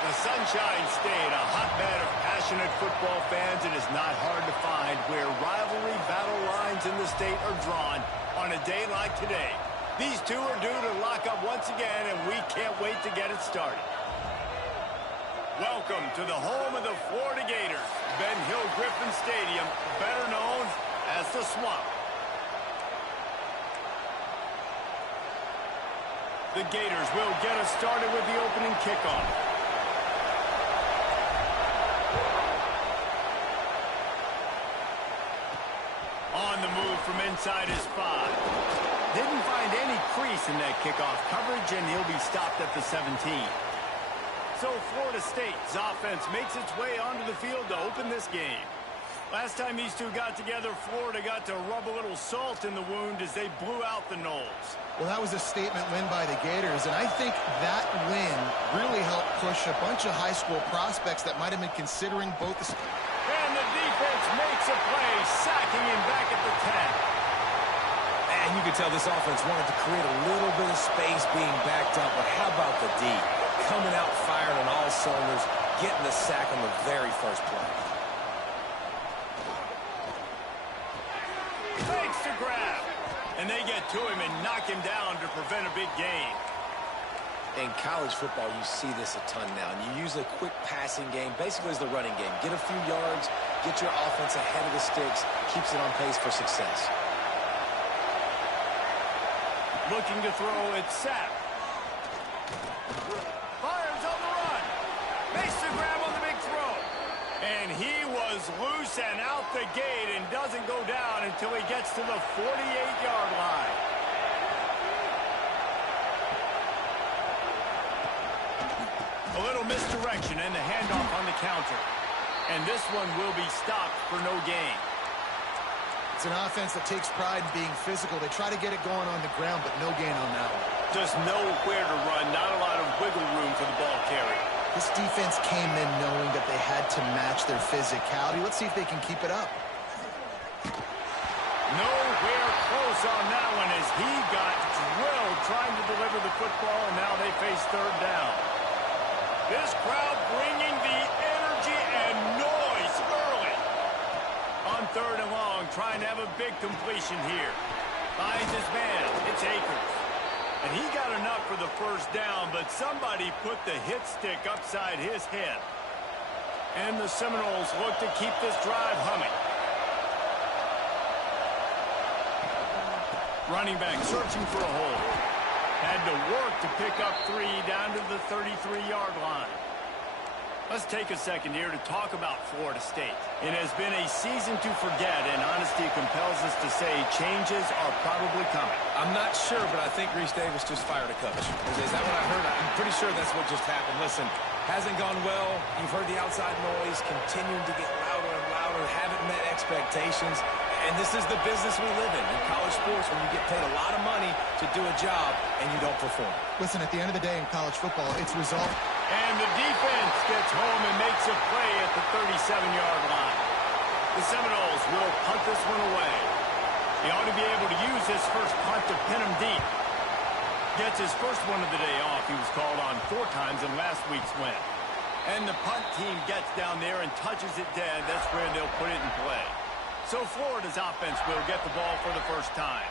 The Sunshine State, a hotbed of passionate football fans. It is not hard to find where rivalry battle lines in the state are drawn on a day like today. These two are due to lock up once again, and we can't wait to get it started. Welcome to the home of the Florida Gators, Ben Hill Griffin Stadium, better known as the Swamp. The Gators will get us started with the opening kickoff. On the move from inside his 5. Didn't find any crease in that kickoff coverage, and he'll be stopped at the 17. So Florida State's offense makes its way onto the field to open this game. Last time these two got together, Florida got to rub a little salt in the wound as they blew out the Noles. Well, that was a statement win by the Gators, and I think that win really helped push a bunch of high school prospects that might have been considering both the... And the defense makes a play, sacking him back at the 10. And you could tell this offense wanted to create a little bit of space being backed up, but how about the D? Coming out firing on all cylinders, getting the sack on the very first play. Fakes to grab. And they get to him and knock him down to prevent a big gain. In college football, you see this a ton now. And you use a quick passing game, basically as the running game. Get a few yards, get your offense ahead of the sticks, keeps it on pace for success. Looking to throw, it's sacked. Fires on the run. Makes the grab on the big throw. And he was loose and out the gate and doesn't go down until he gets to the 48-yard line. A little misdirection and the handoff on the counter. And this one will be stopped for no gain. It's an offense that takes pride in being physical. They try to get it going on the ground, but no gain on that one. Just nowhere to run, not a lot of wiggle room for the ball carrier. This defense came in knowing that they had to match their physicality. Let's see if they can keep it up. Nowhere close on that one as he got drilled trying to deliver the football, and now they face third down. This crowd bringing the energy and noise early. On third and long, trying to have a big completion here. Finds his man. It's Akers. And he got enough for the first down, but somebody put the hit stick upside his head. And the Seminoles look to keep this drive humming. Running back searching for a hole. Had to work to pick up 3 down to the 33-yard line. Let's take a second here to talk about Florida State. It has been a season to forget, and honesty compels us to say changes are probably coming. I'm not sure, but I think Reese Davis just fired a coach. Is that what I heard? I'm pretty sure that's what just happened. Listen, hasn't gone well. You've heard the outside noise, continuing to get louder and louder, haven't met expectations. And this is the business we live in college sports, when you get paid a lot of money to do a job and you don't perform. Listen, at the end of the day in college football, it's result. And the defense gets home and makes a play at the 37-yard line. The Seminoles will punt this one away. He ought to be able to use his first punt to pin him deep. Gets his first one of the day off. He was called on 4 times in last week's win. And the punt team gets down there and touches it dead. That's where they'll put it in play. So Florida's offense will get the ball for the first time.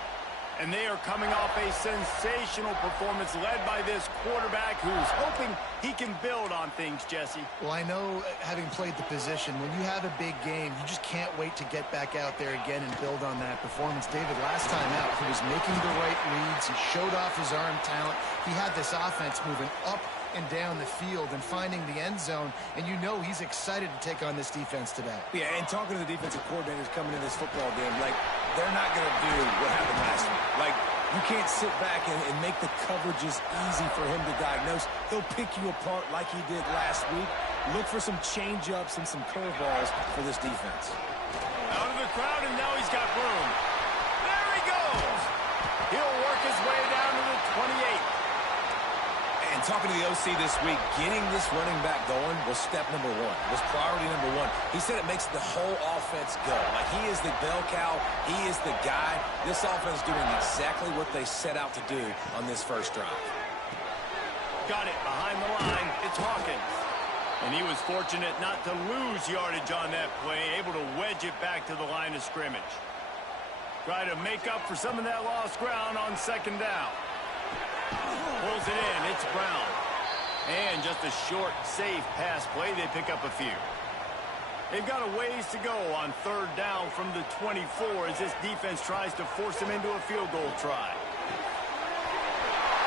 And they are coming off a sensational performance led by this quarterback who's hoping he can build on things, Jesse. Well, I know, having played the position, when you have a big game, you just can't wait to get back out there again and build on that performance. David, last time out, he was making the right reads. He showed off his arm talent. He had this offense moving up and down the field and finding the end zone, and you know he's excited to take on this defense today. Yeah, and talking to the defensive coordinators coming in this football game, like, they're not going to do what happened last week. Like, you can't sit back and make the coverages easy for him to diagnose. He'll pick you apart like he did last week. Look for some change-ups and some curveballs for this defense. Out of the crowd, and now he's got room. There he goes! He'll work his way down to the 28. And talking to the OC this week, getting this running back going was step number 1. Was priority number 1. He said it makes the whole offense go. Like, he is the bell cow. He is the guy. This offense doing exactly what they set out to do on this first drive. Got it behind the line. It's Hawkins. And he was fortunate not to lose yardage on that play, able to wedge it back to the line of scrimmage. Try to make up for some of that lost ground on second down. Pulls it in. It's Brown. And just a short, safe pass play. They pick up a few. They've got a ways to go on third down from the 24 as this defense tries to force them into a field goal try.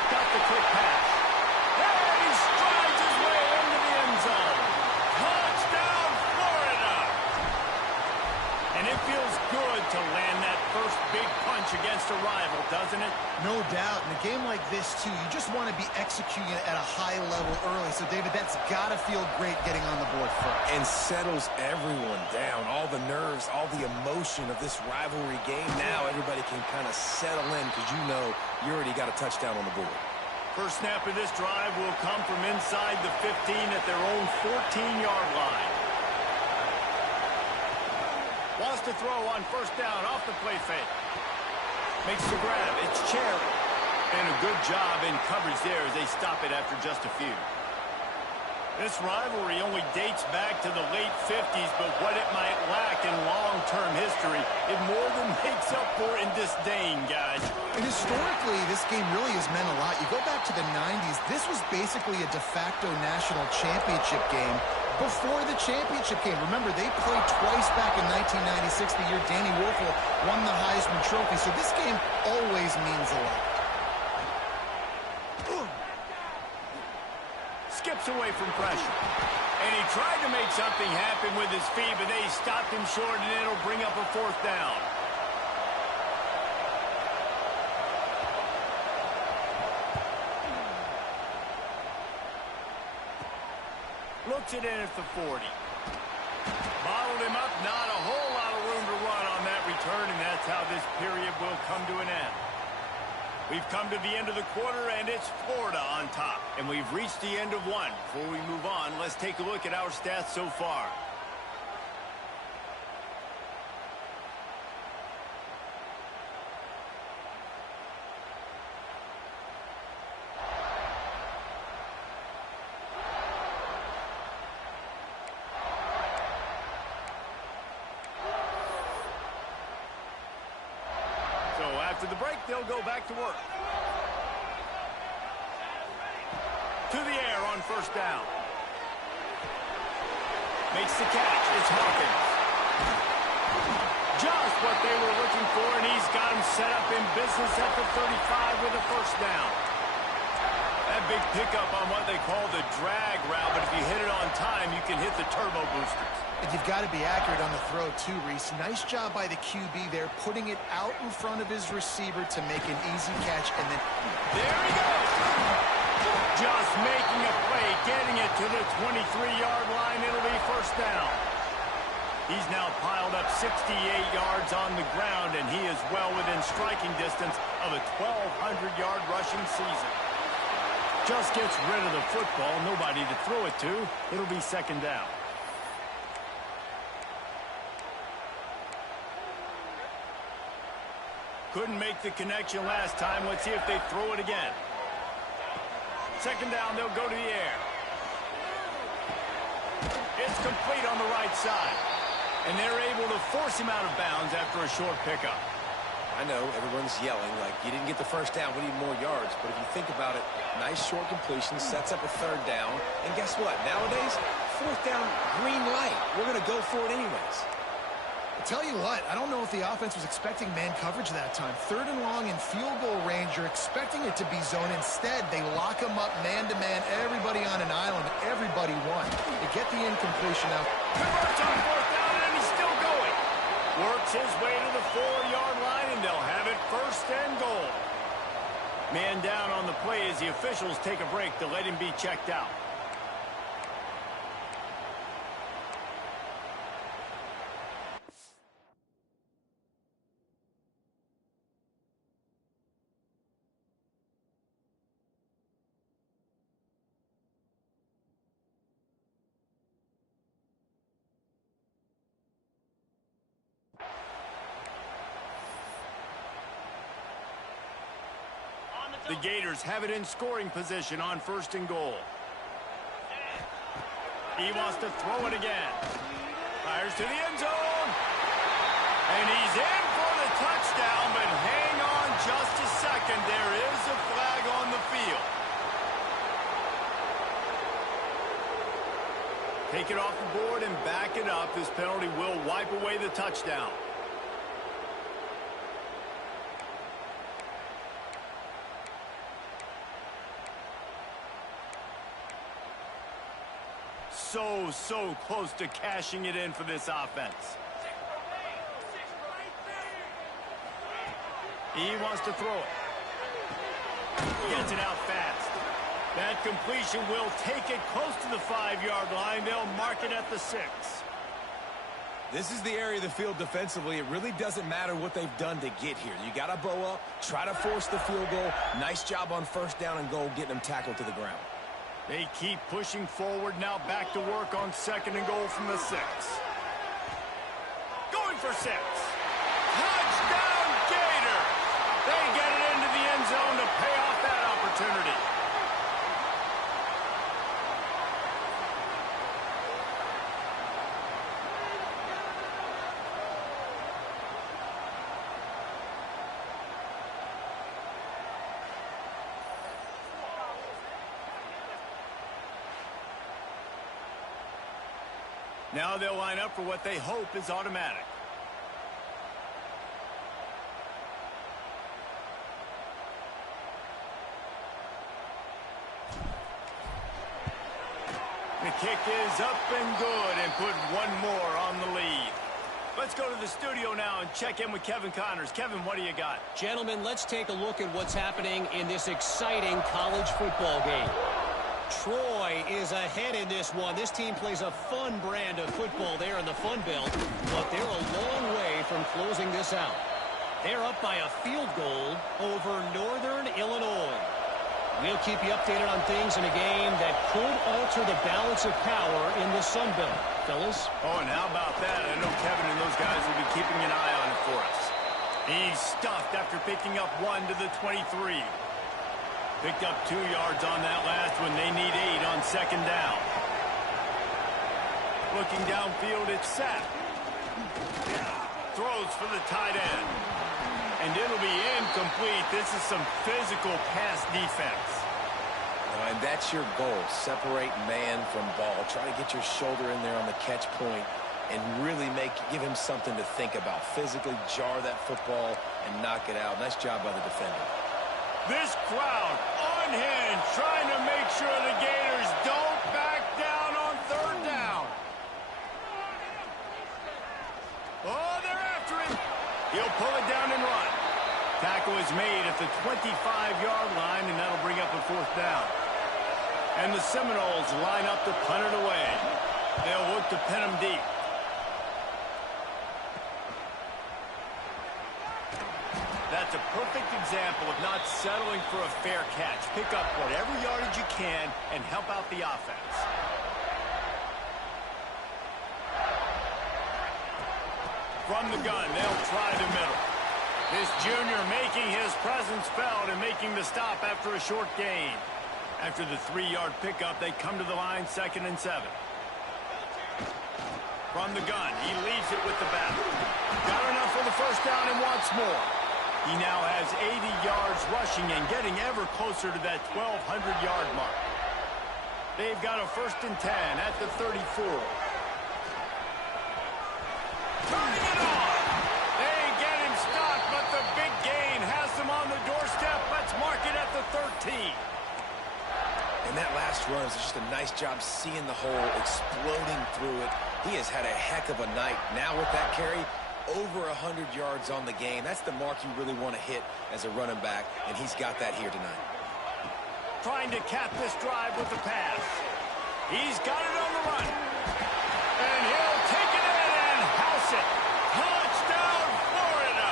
Got the quick pass. And he strides his way into the end zone. Touchdown, Florida! And it feels good to land that first big punch against a rival, doesn't it? No doubt. In a game like this, too, you just want to be executing it at a high level early. So, David, that's got to feel great getting on the board first. And settles everyone down. All the nerves, all the emotion of this rivalry game. Now everybody can kind of settle in because you know you already got a touchdown on the board. First snap of this drive will come from inside the 15 at their own 14-yard line. Wants to throw on first down off the play fake. Makes the grab. It's Cherry. And a good job in coverage there as they stop it after just a few. This rivalry only dates back to the late 50s, but what it might lack in long-term history, it more than makes up for in disdain, guys. And historically, this game really has meant a lot. You go back to the 90s, this was basically a de facto national championship game before the championship game. Remember, they played twice back in 1996, the year Danny Wuerffel won the Heisman Trophy. So this game always means a lot. Skips away from pressure. And he tried to make something happen with his feet, but they stopped him short, and it'll bring up a fourth down. Looks it in at the 40. Bottled him up, not a whole lot of room to run on that return, and that's how this period will come to an end. We've come to the end of the quarter, and it's Florida on top. And we've reached the end of one. Before we move on, let's take a look at our stats so far. After the break, they'll go back to work. To the air on first down. Makes the catch. It's Hawkins. Just what they were looking for, and he's got him set up in business at the 35 with a first down. That big pickup on what they call the drag route, but if you hit it on time, you can hit the turbo boosters. And you've got to be accurate on the throw, too, Reese. Nice job by the QB there, putting it out in front of his receiver to make an easy catch, and then... There he goes! Just making a play, getting it to the 23-yard line. It'll be first down. He's now piled up 68 yards on the ground, and he is well within striking distance of a 1,200-yard rushing season. Just gets rid of the football, nobody to throw it to. It'll be second down. Couldn't make the connection last time. Let's see if they throw it again. Second down, they'll go to the air. It's complete on the right side. And they're able to force him out of bounds after a short pickup. I know everyone's yelling like you didn't get the first down, we need more yards. But if you think about it, nice short completion, sets up a third down. And guess what? Nowadays, fourth down, green light. We're going to go for it anyways. I tell you what, I don't know if the offense was expecting man coverage that time. Third and long in field goal range, you're expecting it to be zone. Instead, they lock them up man-to-man, everybody on an island, everybody won. They get the incompletion out. Converts on fourth down, and he's still going. Works his way to the 4-yard line, and they'll have it first and goal. Man down on the play as the officials take a break to let him be checked out. The Gators have it in scoring position on first and goal. He wants to throw it again. Fires to the end zone. And he's in for the touchdown, but hang on just a second. There is a flag on the field. Take it off the board and back it up. This penalty will wipe away the touchdown. So close to cashing it in for this offense. He wants to throw it. Gets it out fast. That completion will take it close to the 5-yard line. They'll mark it at the 6. This is the area of the field defensively. It really doesn't matter what they've done to get here. You got to bow up, try to force the field goal. Nice job on first down and goal, getting them tackled to the ground. They keep pushing forward. Now back to work on 2nd and goal from the 6. Going for 6. Touchdown, Gators! They get it into the end zone to pay off that opportunity. Now they'll line up for what they hope is automatic. The kick is up and good and put one more on the lead. Let's go to the studio now and check in with Kevin Connors. Kevin, what do you got? Gentlemen, let's take a look at what's happening in this exciting college football game. Troy is ahead in this one. This team plays a fun brand of football there in the Fun Belt, but they're a long way from closing this out. They're up by a field goal over Northern Illinois. We'll keep you updated on things in a game that could alter the balance of power in the Sun Belt. Fellas? Oh, and how about that? I know Kevin and those guys will be keeping an eye on it for us. He's stuffed after picking up 1 to the 23. Picked up 2 yards on that last one. They need 8 on 2nd down. Looking downfield, it's set. Throws for the tight end. And it'll be incomplete. This is some physical pass defense. And that's your goal. Separate man from ball. Try to get your shoulder in there on the catch point and really give him something to think about. Physically jar that football and knock it out. Nice job by the defender. This crowd unhinged, trying to make sure the Gators don't back down on 3rd down. Oh, they're after him. He'll pull it down and run. Tackle is made at the 25-yard line, and that'll bring up a 4th down. And the Seminoles line up to punt it away. They'll look to pin them deep. That's a perfect example of not settling for a fair catch. Pick up whatever yardage you can and help out the offense. From the gun, they'll try the middle. This junior making his presence felt and making the stop after a short gain. After the 3-yard pickup, they come to the line 2nd and 7. From the gun, he leaves it with the back. Got enough for the 1st down and wants more. He now has 80 yards rushing and getting ever closer to that 1,200-yard mark. They've got a 1st and 10 at the 34. Turning it on. They get him stopped, but the big gain has them on the doorstep. Let's mark it at the 13. And that last run is just a nice job seeing the hole, exploding through it. He has had a heck of a night. Now with that carry, over 100 yards on the game. That's the mark you really want to hit as a running back, and he's got that here tonight. Trying to cap this drive with the pass. He's got it on the run. And he'll take it in and house it. Touchdown, Florida!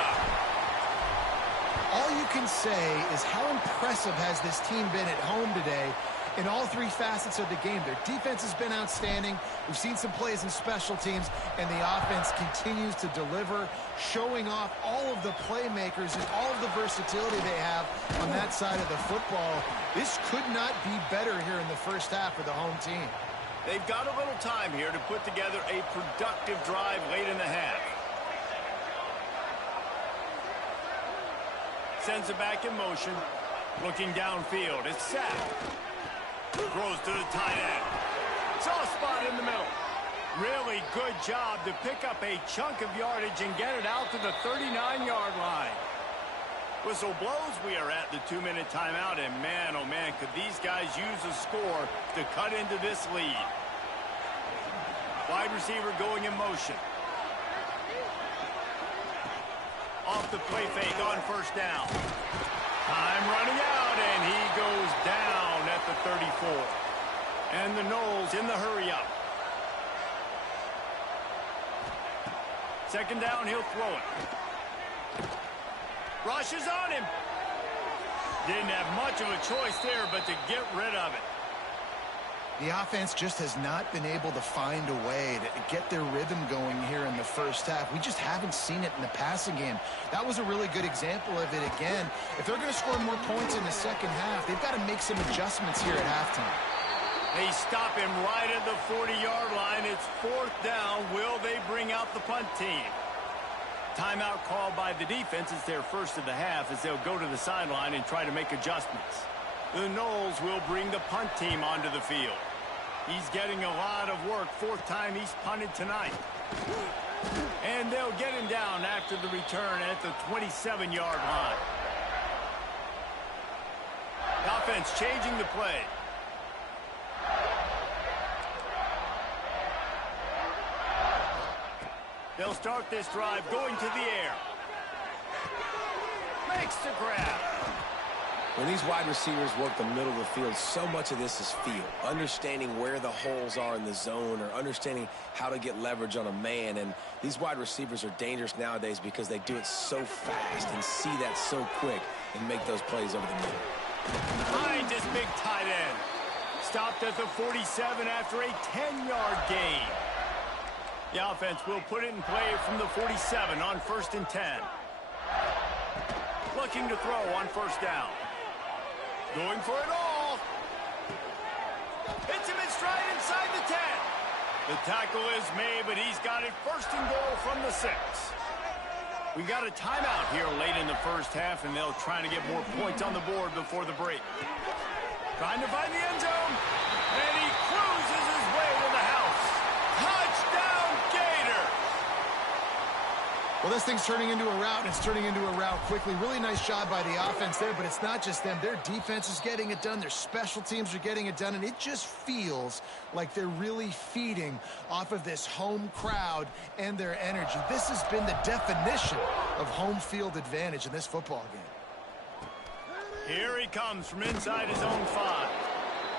All you can say is how impressive has this team been at home today in all 3 facets of the game. Their defense has been outstanding. We've seen some plays in special teams, and the offense continues to deliver, showing off all of the playmakers and all of the versatility they have on that side of the football. This could not be better here in the 1st half for the home team. They've got a little time here to put together a productive drive late in the half. Sends it back in motion. Looking downfield. It's sacked. Throws to the tight end. Soft spot in the middle. Really good job to pick up a chunk of yardage and get it out to the 39-yard line. Whistle blows. We are at the 2-minute timeout, and man, oh man, could these guys use a score to cut into this lead. Wide receiver going in motion. Off the play fake on first down. Time running out, and he goes down at the 34. And the Knowles in the hurry-up. Second down, he'll throw it. Rushes on him. Didn't have much of a choice there, but to get rid of it. The offense just has not been able to find a way to get their rhythm going here in the first half. We just haven't seen it in the passing game. That was a really good example of it again. If they're going to score more points in the second half, they've got to make some adjustments here at halftime. They stop him right at the 40-yard line. It's fourth down. Will they bring out the punt team? Timeout called by the defense. It's their first of the half as they'll go to the sideline and try to make adjustments. The Knowles will bring the punt team onto the field. He's getting a lot of work. Fourth time he's punted tonight. And they'll get him down after the return at the 27-yard line. The offense changing the play. They'll start this drive going to the air. Makes the grab. When these wide receivers work the middle of the field, so much of this is feel. Understanding where the holes are in the zone or understanding how to get leverage on a man. And these wide receivers are dangerous nowadays because they do it so fast and see that so quick and make those plays over the middle. Finds this big tight end. Stopped at the 47 after a 10-yard gain. The offense will put it in play from the 47 on 1st and 10. Looking to throw on first down. Going for it all. Hits him in stride inside the 10. The tackle is made, but he's got it first and goal from the 6. We got a timeout here late in the first half, and they'll try to get more points on the board before the break. Trying to find the end zone, and he cruises his way to the house. Touchdown, Gator! Well, this thing's turning into a rout, and it's turning into a rout quickly. Really nice job by the offense there, but it's not just them. Their defense is getting it done. Their special teams are getting it done, and it just feels like they're really feeding off of this home crowd and their energy. This has been the definition of home field advantage in this football game. Here he comes from inside his own 5.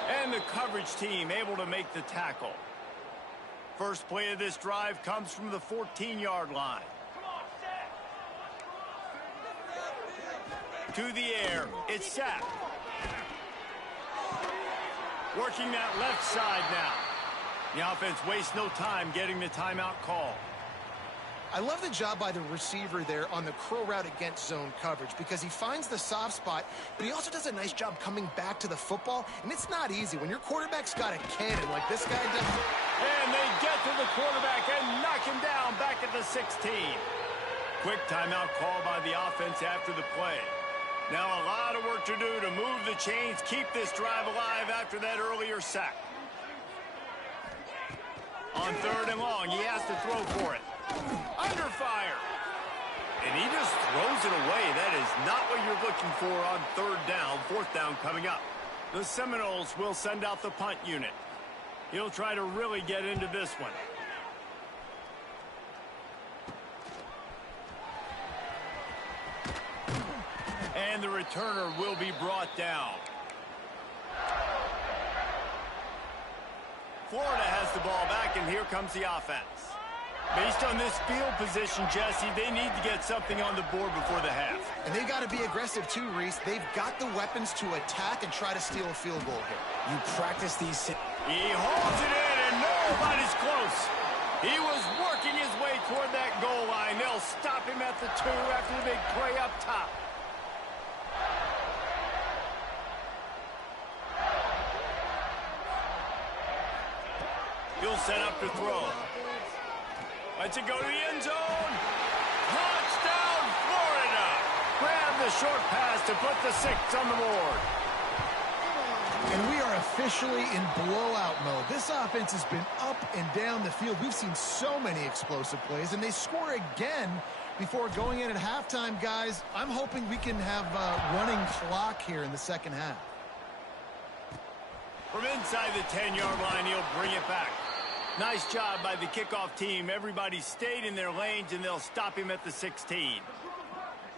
And the coverage team able to make the tackle. First play of this drive comes from the 14-yard line. To the air, it's sacked. Working that left side now. The offense wastes no time getting the timeout call. I love the job by the receiver there on the curl route against zone coverage because he finds the soft spot, but he also does a nice job coming back to the football, and it's not easy when your quarterback's got a cannon like this guy does. And they get to the quarterback and knock him down back at the 16. Quick timeout call by the offense after the play. Now a lot of work to do to move the chains, keep this drive alive after that earlier sack. On 3rd and long, he has to throw for it. Under fire. And he just throws it away. That is not what you're looking for on 3rd down. 4th down coming up. The Seminoles will send out the punt unit. He'll try to really get into this one. And the returner will be brought down. Florida has the ball back, and here comes the offense. Based on this field position, Jesse, they need to get something on the board before the half. And they got to be aggressive too, Reese. They've got the weapons to attack and try to steal a field goal here. You practice these. He holds it in, and nobody's close. He was working his way toward that goal line. They'll stop him at the 2 after the big play up top. He'll set up to throw. Lets it go to the end zone. Touchdown, Florida. Grab the short pass to put the 6 on the board. And we are officially in blowout mode. This offense has been up and down the field. We've seen so many explosive plays, and they score again before going in at halftime, guys. I'm hoping we can have a running clock here in the second half. From inside the 10-yard line, he'll bring it back. Nice job by the kickoff team. Everybody stayed in their lanes, and they'll stop him at the 16.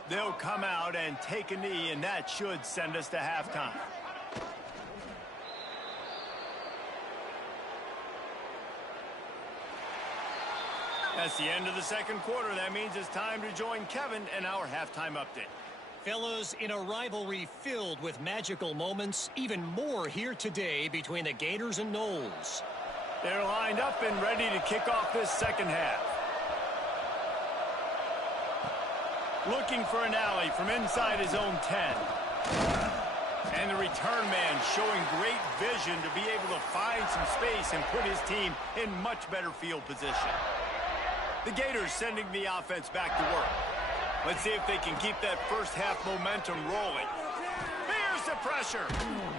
They'll come out and take a knee, and that should send us to halftime. That's the end of the second quarter. That means it's time to join Kevin and our halftime update. Fellas, in a rivalry filled with magical moments, even more here today between the Gators and Noles. They're lined up and ready to kick off this second half. Looking for an alley from inside his own 10. And the return man showing great vision to be able to find some space and put his team in much better field position. The Gators sending the offense back to work. Let's see if they can keep that first half momentum rolling. Here's the pressure.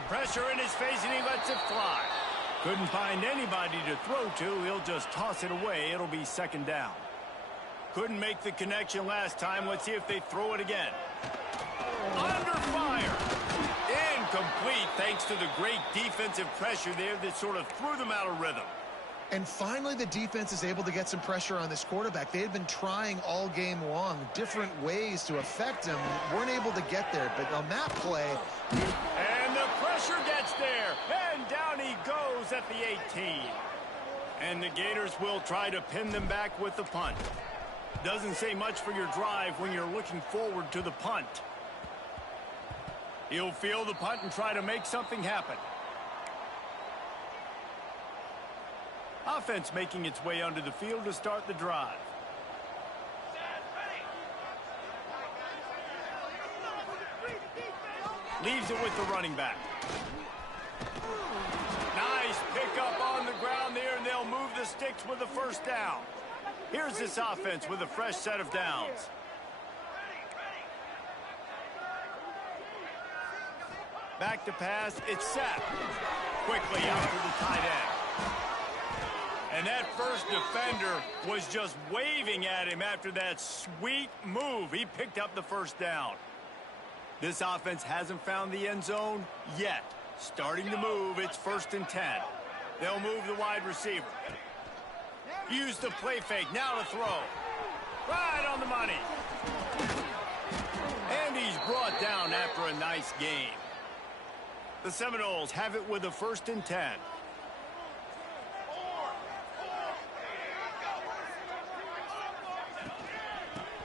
Pressure in his face, and he lets it fly. Couldn't find anybody to throw to. He'll just toss it away. It'll be second down. Couldn't make the connection last time. Let's see if they throw it again. Under fire. Incomplete thanks to the great defensive pressure there that sort of threw them out of rhythm. And finally, the defense is able to get some pressure on this quarterback. They had been trying all game long different ways to affect him. Weren't able to get there, but on that play... And the pressure gets there. And down he goes at the 18. And the Gators will try to pin them back with the punt. Doesn't say much for your drive when you're looking forward to the punt. He'll field the punt and try to make something happen. Offense making its way onto the field to start the drive. Leaves it with the running back. Nice pickup on the ground there, and they'll move the sticks with the first down. Here's this offense with a fresh set of downs. Back to pass, it's set. Quickly out to the tight end. And that first defender was just waving at him after that sweet move. He picked up the first down. This offense hasn't found the end zone yet. Starting to move, it's 1st and 10. They'll move the wide receiver. Use the play fake, now to throw. Right on the money. And he's brought down after a nice game. The Seminoles have it with a 1st and 10.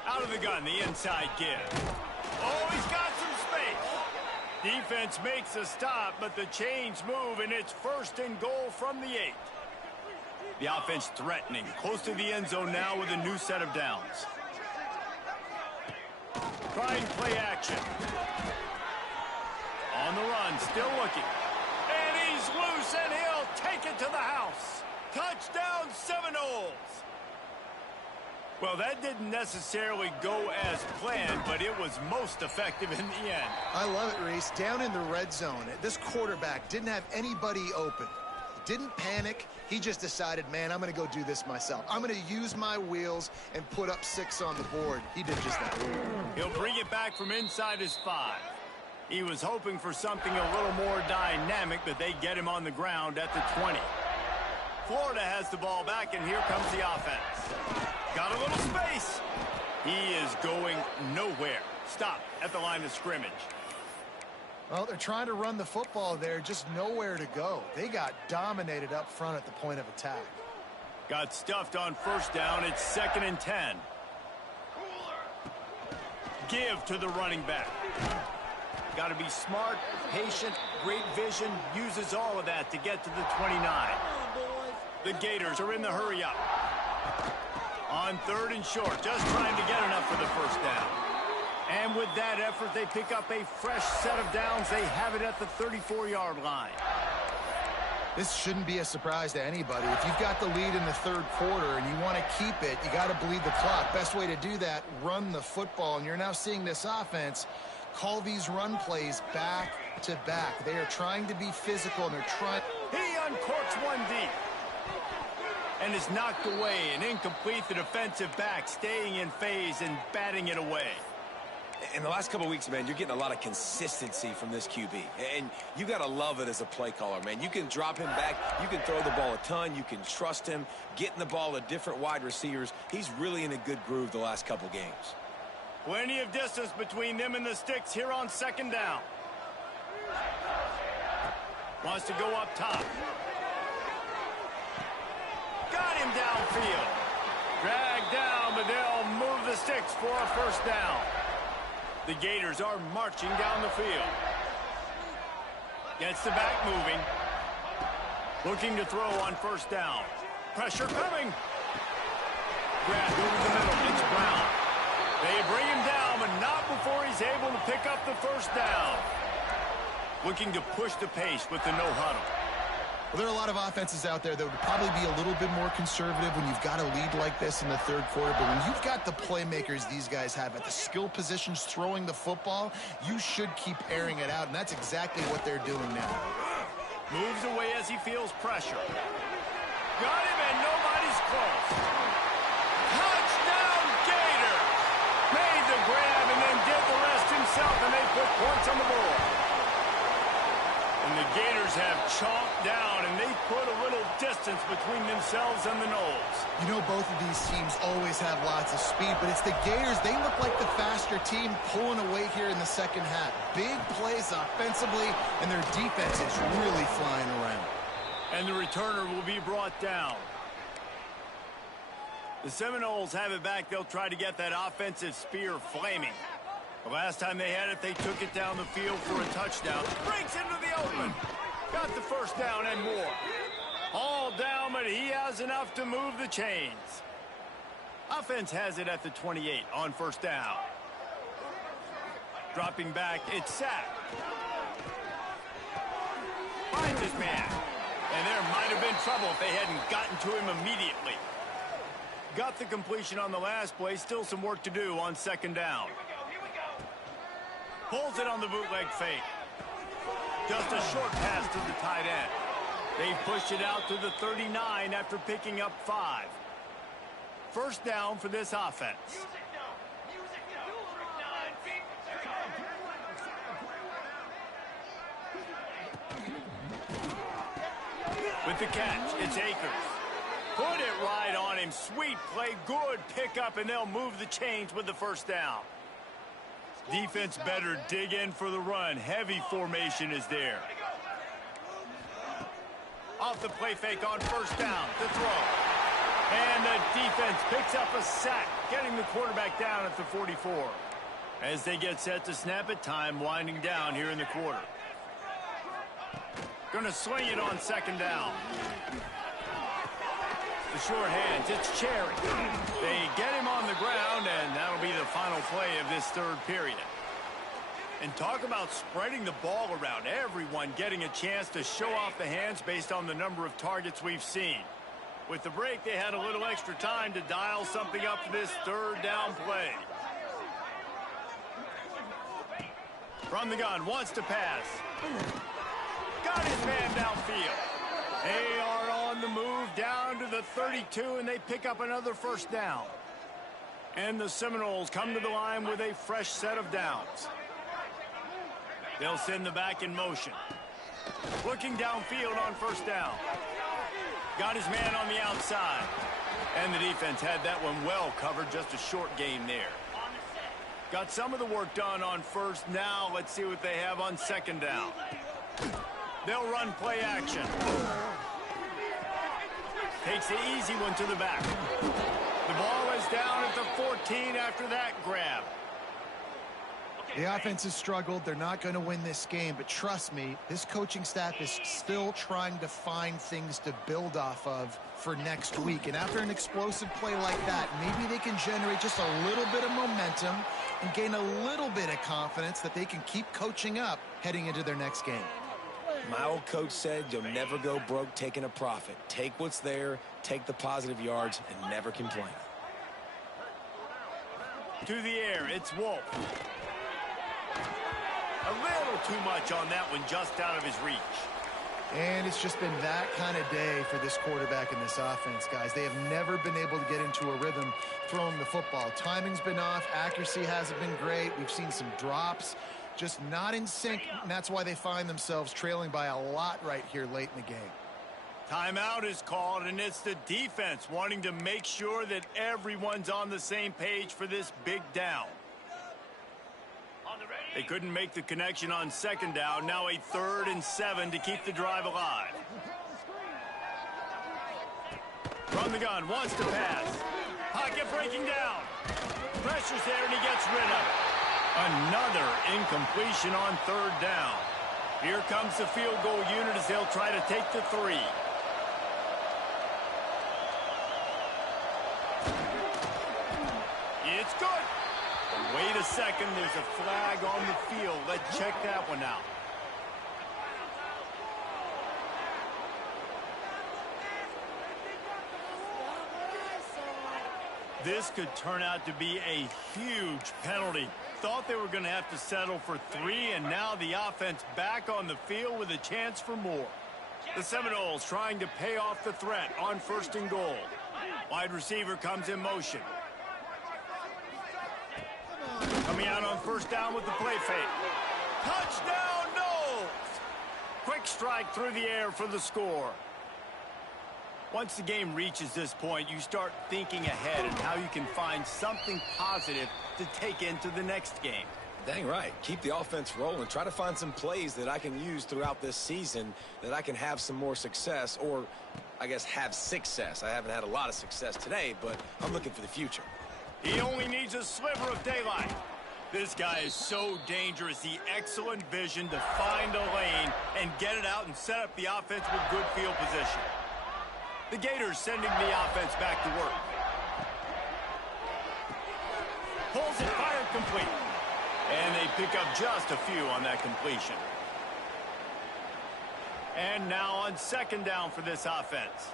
Out of the gun, the inside give. Oh, he's got some space. Defense makes a stop, but the chains move, and it's 1st and goal from the 8. The offense threatening, close to the end zone now with a new set of downs. Trying play action. On the run, still looking. And he's loose, and he'll take it to the house. Touchdown, Seminoles. Well, that didn't necessarily go as planned, but it was most effective in the end. I love it, Reese. Down in the red zone, this quarterback didn't have anybody open. Didn't panic. He just decided, man, I'm going to go do this myself. I'm going to use my wheels and put up 6 on the board. He did just that. He'll bring it back from inside his 5. He was hoping for something a little more dynamic, but they get him on the ground at the 20. Florida has the ball back, and here comes the offense. Got a little space. He is going nowhere. Stop at the line of scrimmage. Well, they're trying to run the football there, just nowhere to go. They got dominated up front at the point of attack. Got stuffed on 1st down. It's 2nd and 10. Give to the running back. Got to be smart, patient, great vision. Uses all of that to get to the 29. The Gators are in the hurry up. On 3rd and short, just trying to get enough for the 1st down. And with that effort, they pick up a fresh set of downs. They have it at the 34-yard line. This shouldn't be a surprise to anybody. If you've got the lead in the third quarter and you want to keep it, you got to bleed the clock. Best way to do that, run the football. And you're now seeing this offense call these run plays back to back. They are trying to be physical, and they're trying. He uncorks one deep and is knocked away and incomplete. The defensive back staying in phase and batting it away. In the last couple of weeks, man, you're getting a lot of consistency from this QB. And you got to love it as a play caller, man. You can drop him back. You can throw the ball a ton. You can trust him. Getting the ball to different wide receivers. He's really in a good groove the last couple games. Plenty of distance between them and the sticks here on second down. Wants to go up top. Got him downfield. Dragged down, but they'll move the sticks for a first down. The Gators are marching down the field. Gets the back moving. Looking to throw on first down. Pressure coming. Grab over the middle. It's Brown. They bring him down, but not before he's able to pick up the first down. Looking to push the pace with the no huddle. Well, there are a lot of offenses out there that would probably be a little bit more conservative when you've got a lead like this in the third quarter. But when you've got the playmakers these guys have at the skill positions throwing the football, you should keep airing it out, and that's exactly what they're doing now. Moves away as he feels pressure. Got him, and nobody's close. Touchdown, Gator! Made the grab and then did the rest himself, and they put points on the board. And the Gators have chomped down, and they put a little distance between themselves and the Noles. You know, both of these teams always have lots of speed, but it's the Gators. They look like the faster team pulling away here in the second half. Big plays offensively, and their defense is really flying around. And the returner will be brought down. The Seminoles have it back. They'll try to get that offensive spear flaming. The last time they had it, they took it down the field for a touchdown. Breaks into the open. Got the first down and more. All down, but he has enough to move the chains. Offense has it at the 28 on first down. Dropping back, it's sacked. Finds his man. And there might have been trouble if they hadn't gotten to him immediately. Got the completion on the last play. Still some work to do on second down. Pulls it on the bootleg fake. Just a short pass to the tight end. They've pushed it out to the 39 after picking up 5. First down for this offense. With the catch, it's Akers. Put it right on him. Sweet play, good pickup, and they'll move the chains with the first down. Defense better dig in for the run. Heavy formation is there. Off the play fake on first down. The throw. And the defense picks up a sack, getting the quarterback down at the 44. As they get set to snap it, time winding down here in the quarter. Going to swing it on second down. The short hands, it's Cherry. They get him on the ground, and that'll be the final play of this third period. And talk about spreading the ball around. Everyone getting a chance to show off the hands based on the number of targets we've seen. With the break, they had a little extra time to dial something up for this third down play. From the gun, wants to pass. Got his man downfield. They are on the move down to the 32, and they pick up another first down. And the Seminoles come to the line with a fresh set of downs. They'll send the back in motion. Looking downfield on first down. Got his man on the outside. And the defense had that one well covered, just a short gain there. Got some of the work done on first. Now let's see what they have on second down. They'll run play action. Takes the easy one to the back. The ball is down at the 14 after that grab. The offense has struggled. They're not going to win this game, but trust me, this coaching staff is still trying to find things to build off of for next week. And after an explosive play like that, maybe they can generate just a little bit of momentum and gain a little bit of confidence that they can keep coaching up heading into their next game. My old coach said you'll never go broke taking a profit. Take what's there, take the positive yards, and never complain. To the air, it's Wolf. A little too much on that one, just out of his reach. And it's just been that kind of day for this quarterback and this offense, guys. They have never been able to get into a rhythm throwing the football. Timing's been off. Accuracy hasn't been great. We've seen some drops. Just not in sync, and that's why they find themselves trailing by a lot right here late in the game. Timeout is called, and it's the defense wanting to make sure that everyone's on the same page for this big down. They couldn't make the connection on second down. Now a 3rd and 7 to keep the drive alive. From the gun, wants to pass. Pocket breaking down. Pressure's there, and he gets rid of it. Another incompletion on 3rd down. Here comes the field goal unit as they'll try to take the 3. It's good. Wait a second, there's a flag on the field. Let's check that one out. This could turn out to be a huge penalty. Thought they were going to have to settle for 3, and now the offense back on the field with a chance for more. The Seminoles trying to pay off the threat on 1st and goal. Wide receiver comes in motion. Coming out on 1st down with the play fake. Touchdown, Noles! Quick strike through the air for the score. Once the game reaches this point, you start thinking ahead and how you can find something positive to take into the next game. Dang right. Keep the offense rolling. Try to find some plays that I can use throughout this season that I can have some more success, or I guess have success. I haven't had a lot of success today, but I'm looking for the future. He only needs a sliver of daylight. This guy is so dangerous. The excellent vision to find a lane and get it out and set up the offense with good field position. The Gators sending the offense back to work. Pulls it, fired complete. And they pick up just a few on that completion. And now on 2nd down for this offense.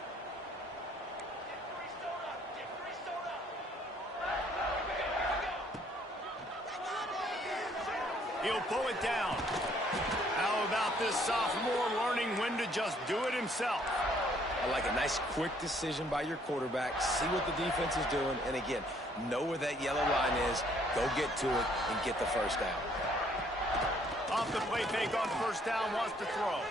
He'll pull it down. How about this sophomore learning when to just do it himself? I like a nice quick decision by your quarterback. See what the defense is doing. And again, know where that yellow line is. Go get to it and get the 1st down. Off the play fake on 1st down, wants to throw.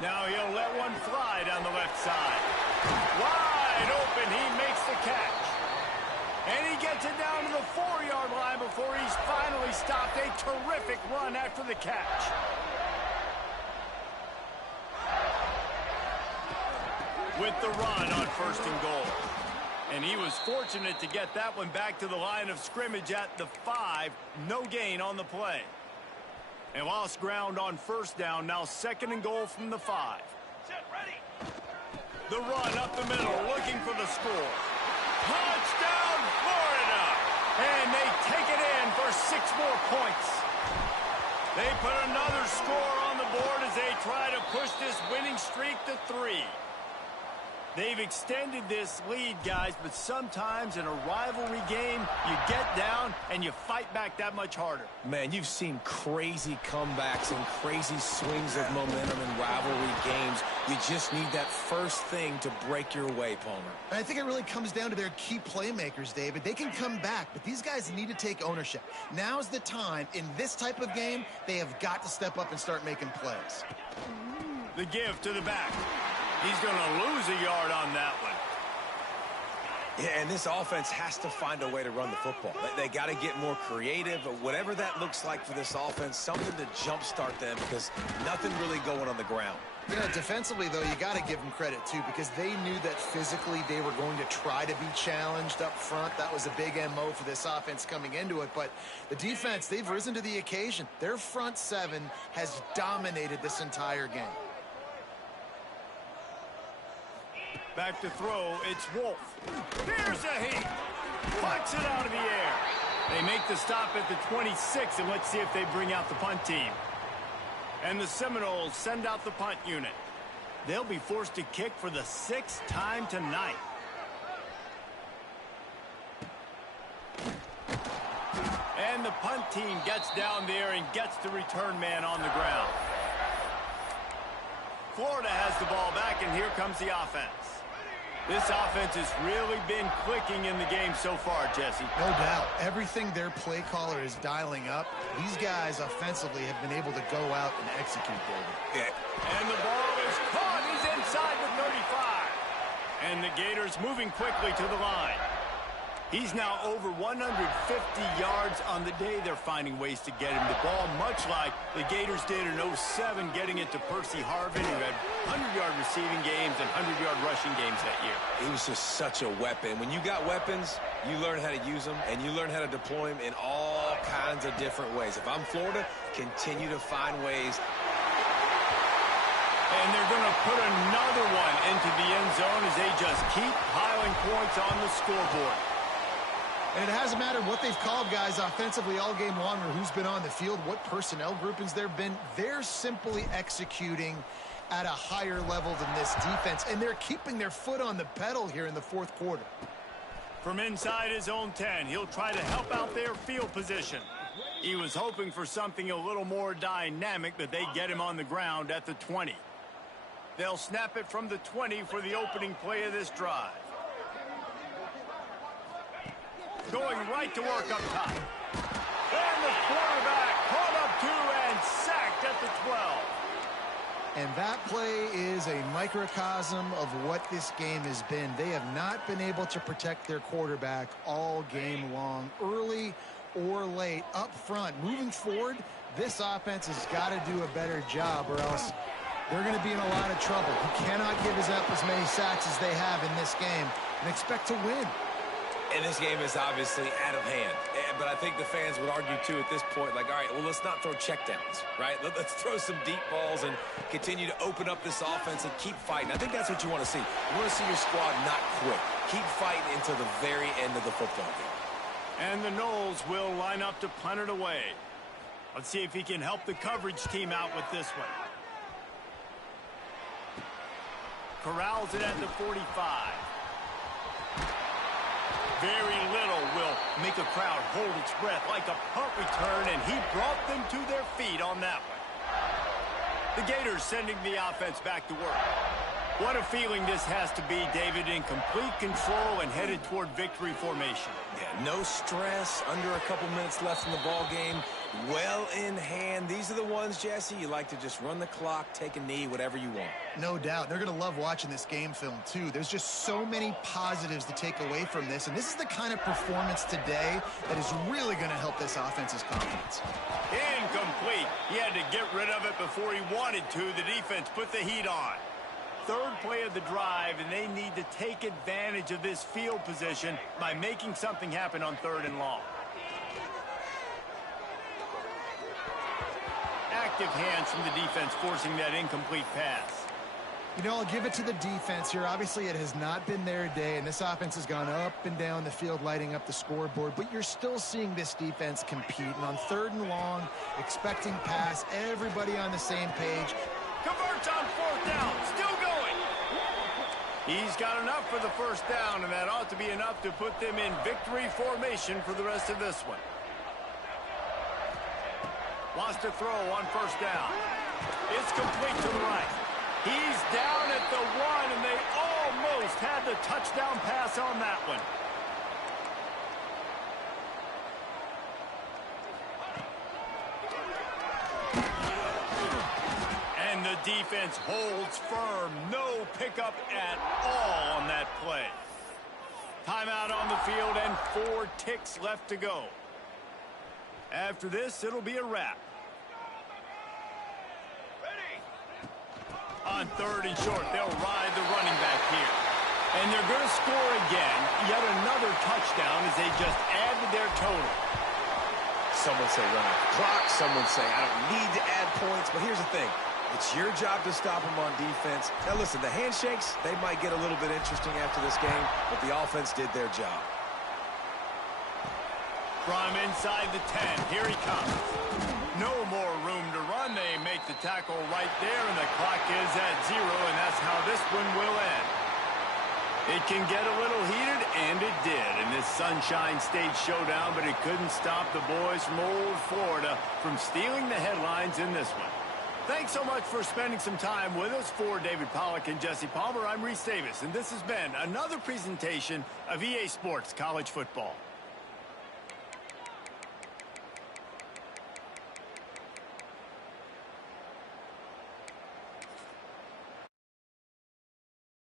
Now he'll let one fly down the left side. Wide open, he makes the catch. And he gets it down to the 4-yard line before he's finally stopped. A terrific run after the catch. With the run on 1st and goal. And he was fortunate to get that one back to the line of scrimmage at the 5. No gain on the play. They lost ground on 1st down. Now 2nd and goal from the 5. The run up the middle, looking for the score. Touchdown, Florida! And they take it in for 6 more points. They put another score on the board as they try to push this winning streak to 3. They've extended this lead, guys, but sometimes in a rivalry game, you get down and you fight back that much harder. Man, you've seen crazy comebacks and crazy swings of momentum in rivalry games. You just need that first thing to break your way, Palmer. And I think it really comes down to their key playmakers, David. They can come back, but these guys need to take ownership. Now's the time. In this type of game, they have got to step up and start making plays. The give to the back. He's going to lose a yard on that one. Yeah, and this offense has to find a way to run the football. They got to get more creative, whatever that looks like for this offense, something to jumpstart them because nothing really going on the ground. Yeah, defensively, though, you got to give them credit, too, because they knew that physically they were going to try to be challenged up front. That was a big MO for this offense coming into it. But the defense, they've risen to the occasion. Their front 7 has dominated this entire game. Back to throw, it's Wolf. Here's a heat. Pucks it out of the air. They make the stop at the 26, and let's see if they bring out the punt team. And the Seminoles send out the punt unit. They'll be forced to kick for the 6th time tonight. And the punt team gets down there and gets the return man on the ground. Florida has the ball back, and here comes the offense. This offense has really been clicking in the game so far, Jesse. No doubt. Everything their play caller is dialing up, these guys offensively have been able to go out and execute, David. Yeah. And the ball is caught. He's inside the 35. And the Gators moving quickly to the line. He's now over 150 yards on the day. They're finding ways to get him the ball, much like the Gators did in 07, getting it to Percy Harvin, who had 100-yard receiving games and 100-yard rushing games that year. He was just such a weapon. When you got weapons, you learn how to use them, and you learn how to deploy them in all kinds of different ways. If I'm Florida, continue to find ways. And they're going to put another one into the end zone as they just keep piling points on the scoreboard. And it hasn't mattered what they've called guys offensively all game long or who's been on the field, what personnel groupings there have been. They're simply executing at a higher level than this defense, and they're keeping their foot on the pedal here in the fourth quarter. From inside his own 10, he'll try to help out their field position. He was hoping for something a little more dynamic, but they get him on the ground at the 20. They'll snap it from the 20 for the opening play of this drive. Going right to work up top. And the quarterback caught up to and sacked at the 12. And that play is a microcosm of what this game has been. They have not been able to protect their quarterback all game long, early or late, up front. Moving forward, this offense has got to do a better job, or else they're going to be in a lot of trouble. You cannot give up as many sacks as they have in this game and expect to win. And this game is obviously out of hand. But I think the fans would argue, too, at this point, like, all right, well, let's not throw checkdowns, right? Let's throw some deep balls and continue to open up this offense and keep fighting. I think that's what you want to see. You want to see your squad not quit. Keep fighting until the very end of the football game. And the Noles will line up to punt it away. Let's see if he can help the coverage team out with this one. Corrals it at the 45. Very little will make a crowd hold its breath like a punt return, and he brought them to their feet on that one. The Gators sending the offense back to work. What a feeling this has to be, David, in complete control and headed toward victory formation. Yeah, no stress, under a couple minutes left in the ball game, well in hand. These are the ones, Jesse, you like to just run the clock, take a knee, whatever you want. No doubt. They're going to love watching this game film, too. There's just so many positives to take away from this, and this is the kind of performance today that is really going to help this offense's confidence. Incomplete. He had to get rid of it before he wanted to. The defense put the heat on. Third play of the drive, and they need to take advantage of this field position by making something happen on 3rd and long. Active hands from the defense forcing that incomplete pass. You know, I'll give it to the defense here. Obviously, it has not been their day, and this offense has gone up and down the field, lighting up the scoreboard, but you're still seeing this defense compete. And on 3rd and long, expecting pass, everybody on the same page. Converts on 4th down, still going. He's got enough for the 1st down, and that ought to be enough to put them in victory formation for the rest of this one. Wants to throw on 1st down. It's complete to the right. He's down at the 1, and they almost had the touchdown pass on that one. And the defense holds firm. No pickup at all on that play. Timeout on the field and 4 ticks left to go. After this, it'll be a wrap. On 3rd and short, they'll ride the running back here. And they're going to score again. Yet another touchdown as they just add to their total. Some would say run out the clock. Some would say I don't need to add points. But here's the thing. It's your job to stop them on defense. Now, listen, the handshakes, they might get a little bit interesting after this game, but the offense did their job. From inside the 10, here he comes. No more room to run. They make make the tackle right there, and the clock is at 0, and that's how this one will end. It can get a little heated, and it did in this Sunshine State showdown, but it couldn't stop the boys from old Florida from stealing the headlines in this one. Thanks so much for spending some time with us. For David Pollack and Jesse Palmer, I'm Reese Davis, and this has been another presentation of EA Sports College Football.